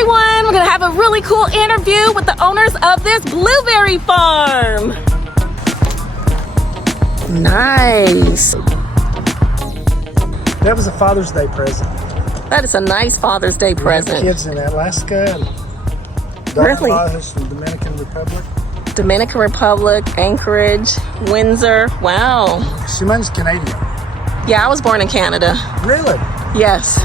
everyone, we're gonna have a really cool interview with the owners of this blueberry farm. Nice. That was a Father's Day present. That is a nice Father's Day present. Kids in Alaska and Really? and Dominican Republic. Dominican Republic, Anchorage, Windsor. Wow. Simone's Canadian. Yeah, I was born in Canada. Really? Yes.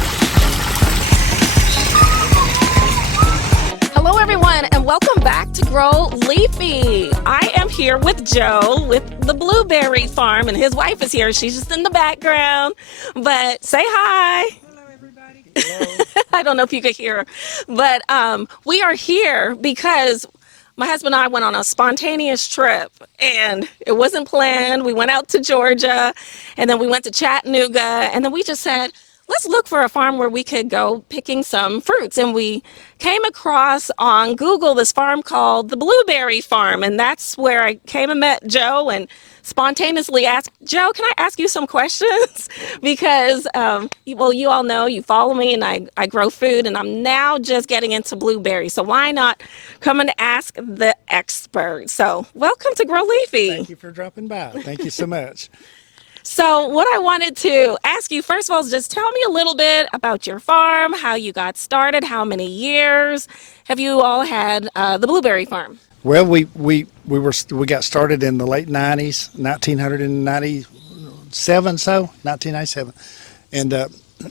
Hello everyone and welcome back to Grow Leafy. I am here with Joe with the blueberry farm and his wife is here. She's just in the background, but say hi. Hello everybody. Hello. I don't know if you could hear her, but we are here because my husband and I went on a spontaneous trip and it wasn't planned. We went out to Georgia and then we went to Chattanooga and then we just said, let's look for a farm where we could go picking some fruits. And we came across on Google this farm called the Blueberry Farm. And that's where I came and met Joe and spontaneously asked, Joe, can I ask you some questions? Because, well, you all know, you follow me and I grow food and I'm now just getting into blueberries. So why not come and ask the expert? So welcome to Grow Leafy. Thank you for dropping by. Thank you so much. So what I wanted to ask you, first of all, is just tell me a little bit about your farm, how you got started, how many years have you all had the blueberry farm? Well, we got started in the late 90s, 1997, and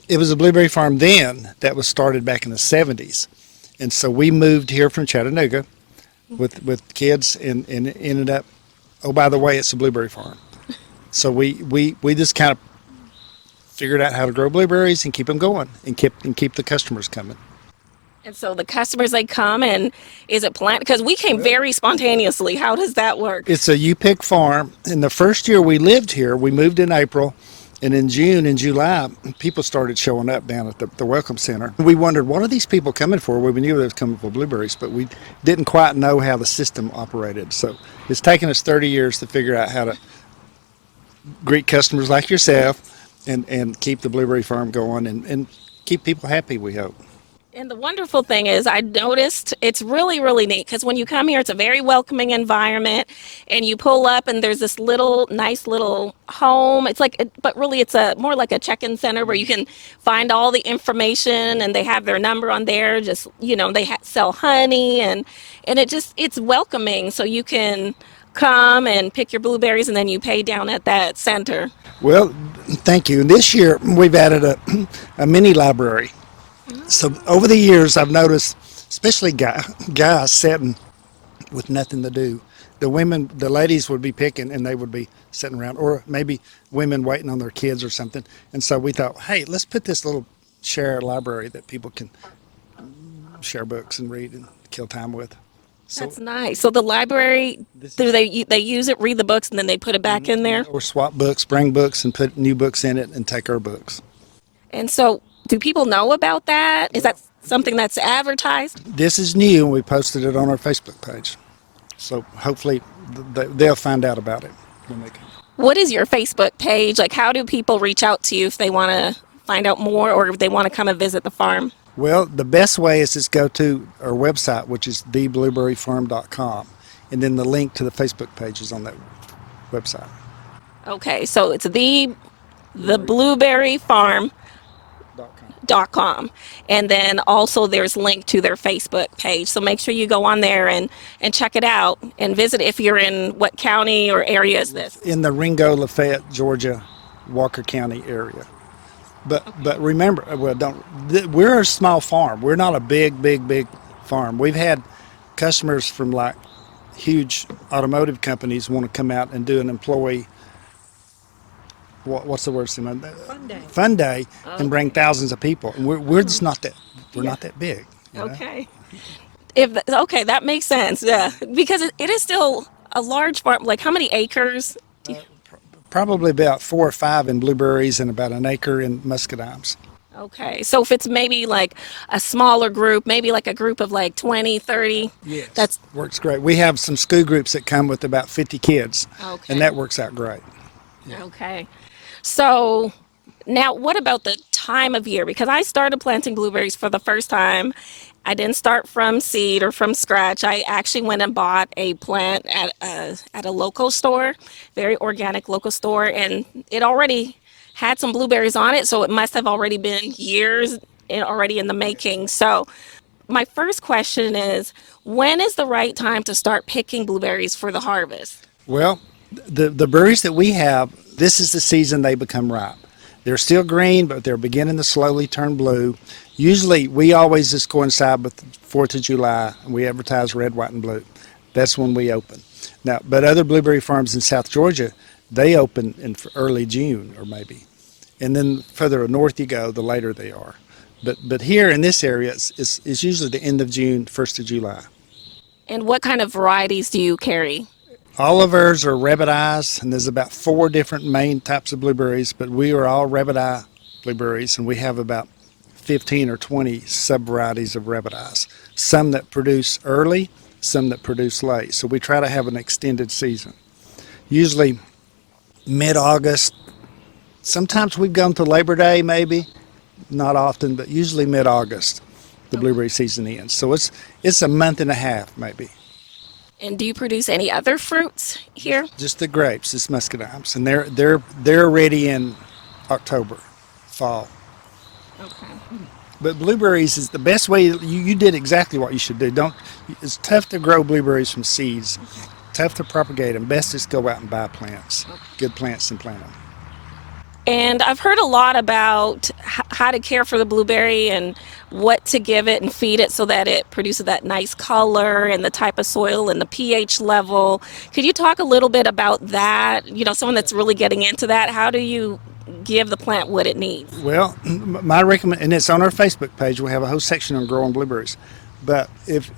it was a blueberry farm then that was started back in the 70s, and so we moved here from Chattanooga with kids and ended up. Oh, by the way, it's a blueberry farm. So we just kind of figured out how to grow blueberries and keep them going and keep the customers coming. And so the customers, they come and is it planted? Because we came very spontaneously. How does that work? It's a you-pick farm. And the first year we lived here, we moved in April. And in June and July, people started showing up down at the Welcome Center. We wondered, what are these people coming for? Well, we knew they was coming for blueberries, but we didn't quite know how the system operated. So it's taken us 30 years to figure out how to greet customers like yourself and keep the blueberry farm going and keep people happy, we hope. And the wonderful thing is I noticed it's really, really neat because when you come here, it's a very welcoming environment and you pull up and there's this nice little home. It's like, but really it's more like a check-in center where you can find all the information and they have their number on there. Just, they sell honey and it's welcoming. So you can come and pick your blueberries and then you pay down at that center. Well, thank you. This year we've added a mini library. So over the years I've noticed, especially guys sitting with nothing to do. The ladies would be picking and they would be sitting around, or maybe women waiting on their kids or something. And so we thought, hey, let's put this little share library that people can share books and read and kill time with. So, that's nice. So the library, they use it, read the books, and then they put it back in there? Or swap books, bring books, and put new books in it and take our books. And so do people know about that? Is that something that's advertised? This is new, and we posted it on our Facebook page. So hopefully they'll find out about it when they come. What is your Facebook page? Like, how do people reach out to you if they want to find out more or if they want to come and visit the farm? Well, the best way is just go to our website, which is theblueberryfarm.com, and then the link to the Facebook page is on that website. Okay, so it's theblueberryfarm.com, and then also there's link to their Facebook page. So make sure you go on there and check it out and visit if you're in what county or area is this? In the Ringo, Lafayette, Georgia, Walker County area. But remember, we're a small farm. We're not a big farm. We've had customers from like huge automotive companies want to come out and do an employee, what's the word, Simone? Fun day, and bring thousands of people. And we're just not that. We're not that big. Okay. Okay, that makes sense. Yeah, because it is still a large farm. Like how many acres? Probably about 4 or 5 in blueberries and about an acre in muscadines. Okay, so if it's maybe like a smaller group, maybe like a group of like 20, 30. Yes, that works great. We have some school groups that come with about 50 kids, and that works out great. Yeah. Okay, so now what about the time of year? Because I started planting blueberries for the first time. I didn't start from seed or from scratch. I actually went and bought a plant at a local store, very organic local store, and it already had some blueberries on it, so it must have already been years already in the making. So my first question is, when is the right time to start picking blueberries for the harvest? Well, the berries that we have, this is the season they become ripe. They're still green, but they're beginning to slowly turn blue. Usually, we always just coincide with the 4th of July, and we advertise red, white, and blue. That's when we open. Now, but other blueberry farms in South Georgia, they open in early June or maybe. And then further north you go, the later they are. But here in this area, it's usually the end of June, 1st of July. And what kind of varieties do you carry? All of ours are rabbit eyes, and there's about 4 different main types of blueberries, but we are all rabbit eye blueberries, and we have about 15 or 20 sub-varieties of rabbit eyes. Some that produce early, some that produce late. So we try to have an extended season. Usually mid-August. Sometimes we've gone to Labor Day, maybe. Not often, but usually mid-August, the blueberry season ends. So it's a month and a half, maybe. And do you produce any other fruits here? Just the grapes, it's muscadines, and they're ready in October, fall. Okay. But blueberries is the best way. You did exactly what you should do. Don't. It's tough to grow blueberries from seeds. Tough to propagate them. Best is go out and buy plants, good plants, and plant them. And I've heard a lot about how to care for the blueberry and what to give it and feed it so that it produces that nice color and the type of soil and the pH level. Could you talk a little bit about that? You know, someone that's really getting into that. How do you give the plant what it needs? Well, my recommend, and it's on our Facebook page. We have a whole section on growing blueberries. But if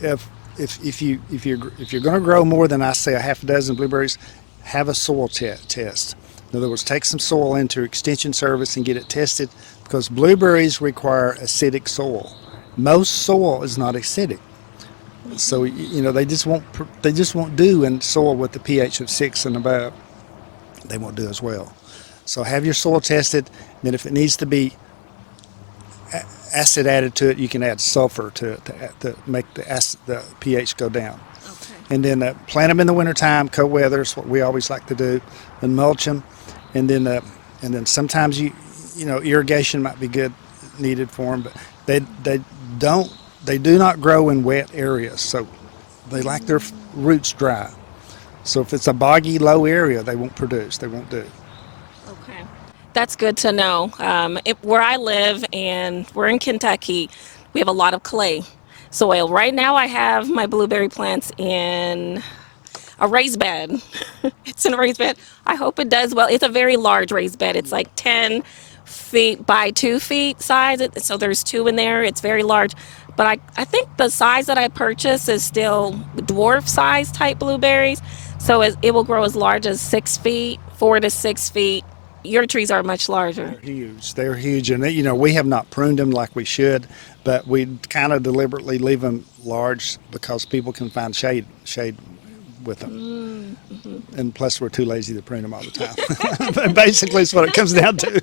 you're going to grow more than I say a half a dozen blueberries, have a soil test. In other words, take some soil into extension service and get it tested, because blueberries require acidic soil. Most soil is not acidic, so they just won't do in soil with the pH of 6 and above. They won't do as well. So have your soil tested. Then if it needs to be acid added to it, you can add sulfur to it to make the pH go down. Okay. And then plant them in the wintertime, cold weather is what we always like to do, and mulch them. And then sometimes irrigation might be needed for them, but they do not grow in wet areas, so they like their roots dry. So if it's a boggy low area, they won't produce. They won't do. Okay. That's good to know. Where I live, and we're in Kentucky, we have a lot of clay soil. Right now, I have my blueberry plants in a raised bed. It's in a raised bed. I hope it does well. It's a very large raised bed. It's like 10 feet by 2 feet size. So there's two in there. It's very large. But I think the size that I purchased is still dwarf size type blueberries. So it will grow as large as 6 feet, 4 to 6 feet. Your trees are much larger. They're huge. They're huge, and we have not pruned them like we should, but we kind of deliberately leave them large because people can find shade with them. Mm-hmm. And plus, we're too lazy to prune them all the time. Basically, it's what it comes down to.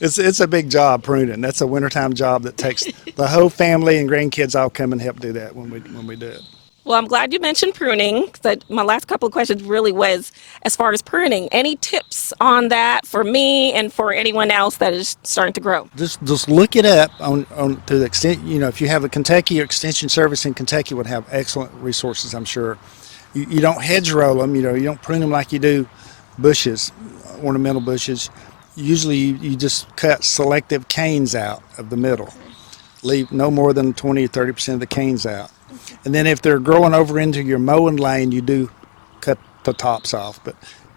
It's a big job pruning. That's a wintertime job that takes the whole family and grandkids all come and help do that when we do it. Well, I'm glad you mentioned pruning. That my last couple of questions really was as far as pruning. Any tips on that for me and for anyone else that is starting to grow? Just look it up on to the extent, if you have a Kentucky or extension service in Kentucky would have excellent resources, I'm sure. You don't hedgerow them, you don't prune them like you do bushes, ornamental bushes. Usually you just cut selective canes out of the middle. Leave no more than 20 or 30% of the canes out. And then if they're growing over into your mowing lane, you do cut the tops off. But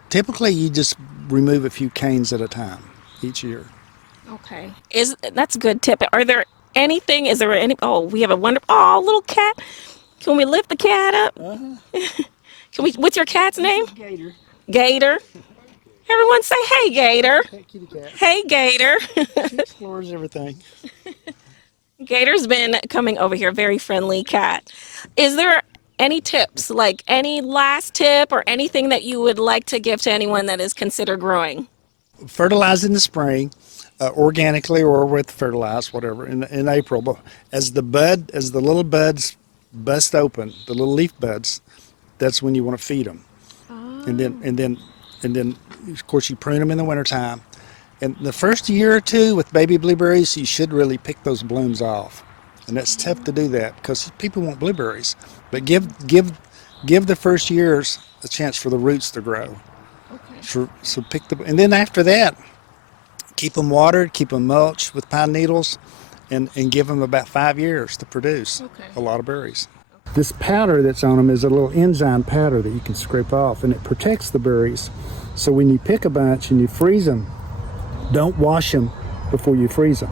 typically you just remove a few canes at a time each year. Okay. That's a good tip. Is there any, we have a little cat. Can we lift the cat up? Uh-huh. What's your cat's name? Gator. Gator. Everyone say, hey, Gator. Hey, kitty cat. Hey, Gator. She explores everything. Gator's been coming over here, very friendly cat. Is there any tips, like any last tip or anything that you would like to give to anyone that is considered growing? Fertilize in the spring. organically or with fertilized, whatever, in April. But as the little buds bust open, the little leaf buds, that's when you want to feed them. And then, of course, you prune them in the wintertime. And the first year or two with baby blueberries, you should really pick those blooms off. And that's tough to do that because people want blueberries. But give the first years a chance for the roots to grow. Okay. So pick and then after that, keep them watered, keep them mulched with pine needles, and give them about 5 years to produce a lot of berries. This powder that's on them is a little enzyme powder that you can scrape off, and it protects the berries. So when you pick a bunch and you freeze them, don't wash them before you freeze them.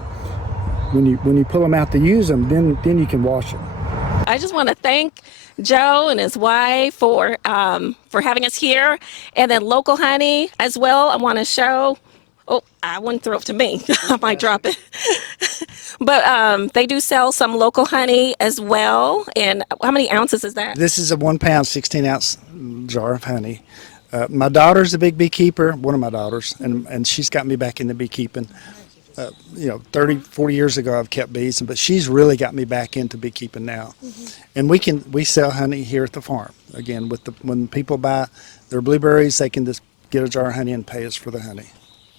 When you pull them out to use them, then you can wash them. I just want to thank Joe and his wife for having us here, and then Local Honey as well. I want to show. Oh, I wouldn't throw it to me. I might drop it. But they do sell some Local Honey as well. And how many ounces is that? This is a 1 pound, 16-ounce jar of honey. My daughter's a big beekeeper, one of my daughters, and she's got me back into beekeeping. 30, 40 years ago I've kept bees, but she's really got me back into beekeeping now. And we sell honey here at the farm. Again, when people buy their blueberries, they can just get a jar of honey and pay us for the honey.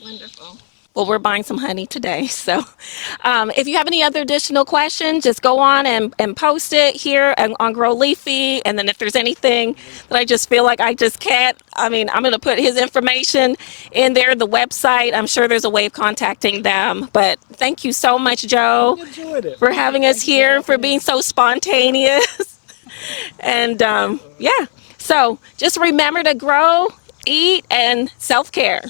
Wonderful. Well, we're buying some honey today. So if you have any other additional questions, just go on and post it here on Grow Leafy. And then if there's anything that I just feel like I just can't, I'm going to put his information in there, the website. I'm sure there's a way of contacting them. But thank you so much, Joe, for having us here, for being so spontaneous. And yeah, so just remember to grow, eat, and self-care.